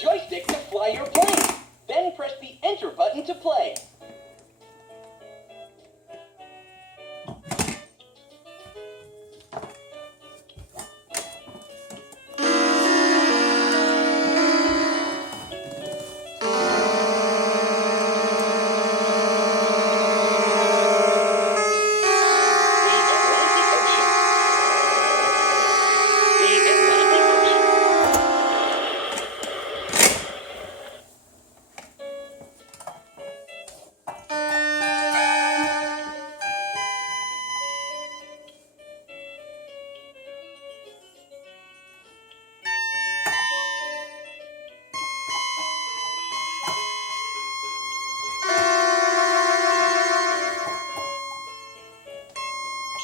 joystick to fly your plane. Then press the Enter button to play.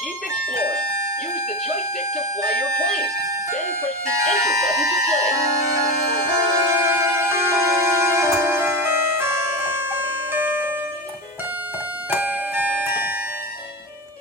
Keep exploring. Use the joystick to fly your plane. Then press the Enter button to play.